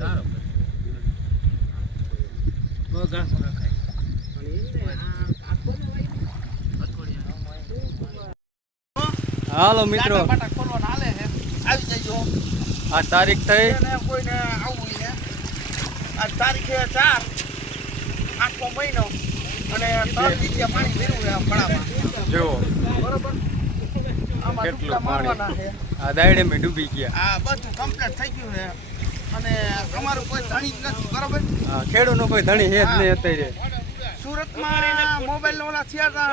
હાલો મિત્રો, આ તારીખ થઈ કોઈને આવવું છે. આ તારીખ છે 4 8મો મહિનો અને 3 દિવસે પાણી ભર્યું છે આ ફળામાં. જો બરોબર, આમાં કેટલું ડૂબકા મારવાના છે. આ દાયડે મેં ડૂબી ગયા. આ બધું કમ્પ્લીટ થઈ ગયું છે અને અમારું કોઈ ધણી જ નથી. બરોબર, હા, ખેડૂતનો કોઈ ધણી છે જ નહીં અત્યારે. સુરતમાં મોબાઈલ ઓલા થયા હતા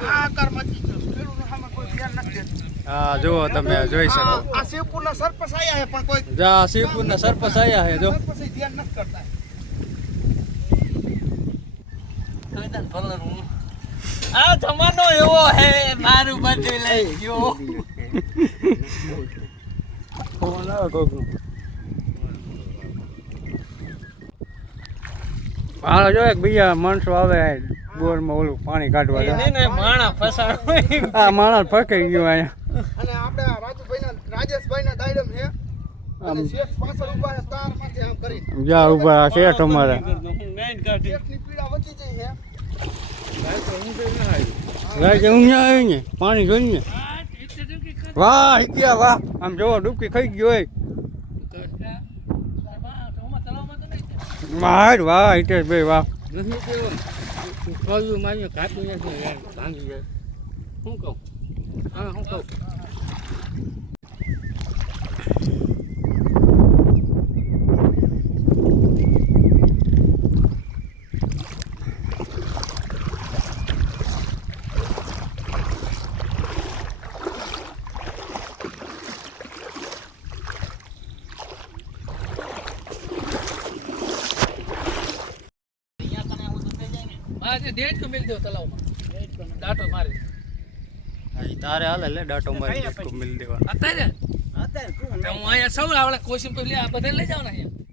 આ આકારમાં ખેડૂતનો સામે કોઈ ધ્યાન નથી દેતું. હા જુઓ, તમે જોઈ શકો. આ શિવપુરના સરપંચ આયા છે પણ કોઈ જા શિવપુરના સરપંચ આયા છે. જો સરપંચ ધ્યાન નથી કરતા. આ જમાનો એવો હે, મારું બધું લઈ ગયો. હાલો જો, એક બીજા માણસો આવે બોરમાં ઓલું પાણી કાઢવા. માણા ફસાડો. આ માણસ ફકાઈ ગયો અહીંયા. અને આપણે રાજેશભાઈના દાયડમ છે અને શેઠ પાછળ ઊભા છે તાર માથે આમ કરી. જા ઉભા શેઠ અમારા. શેઠની પીડા વધી જઈ છે. રાજ ઊંઘ્યા આવી ને પાણી જોઈને. વાહ ગયા વાહ, આમ જોવો ડૂબકી ખાઈ ગયો હોય. વાહ વાહ હિતેશભાઈ વાહ. डेढ़ को मिल दो तलाव में डाटो मारे તારે હાલે લે ડાટો મારી મિલ દેવા. आता है तो હું અહીંયા સૌ આવડે કોશિશ તો લે આ બધા લઈ જાવ ને અહીંયા